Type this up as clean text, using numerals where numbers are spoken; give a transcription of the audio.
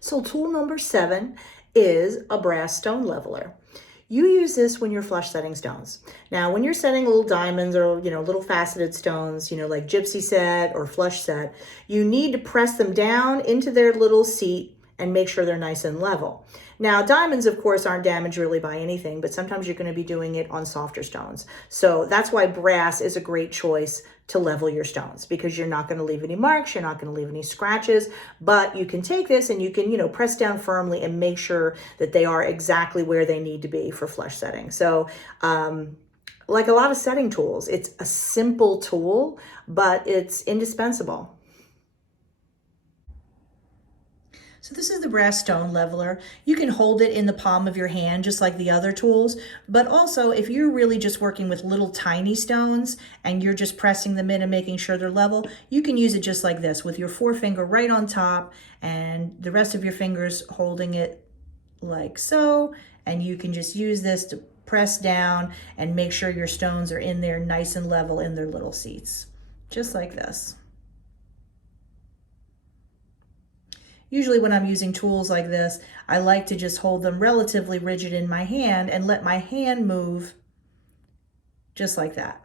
So tool number 7 is a brass stone leveler. You use this when you're flush setting stones. Now, when you're setting little diamonds or, little faceted stones, like gypsy set or flush set, you need to press them down into their little seat and make sure they're nice and level. Now, diamonds, of course, aren't damaged really by anything, but sometimes you're going to be doing it on softer stones. So that's why brass is a great choice to level your stones, because you're not going to leave any marks, you're not going to leave any scratches, but you can take this and you can, press down firmly and make sure that they are exactly where they need to be for flush setting. So, like a lot of setting tools, it's a simple tool, but it's indispensable. So this is the brass stone leveler. You can hold it in the palm of your hand just like the other tools, but also if you're really just working with little tiny stones and you're just pressing them in and making sure they're level, you can use it just like this with your forefinger right on top and the rest of your fingers holding it like so, and you can just use this to press down and make sure your stones are in there nice and level in their little seats, just like this. Usually when I'm using tools like this, I like to just hold them relatively rigid in my hand and let my hand move just like that.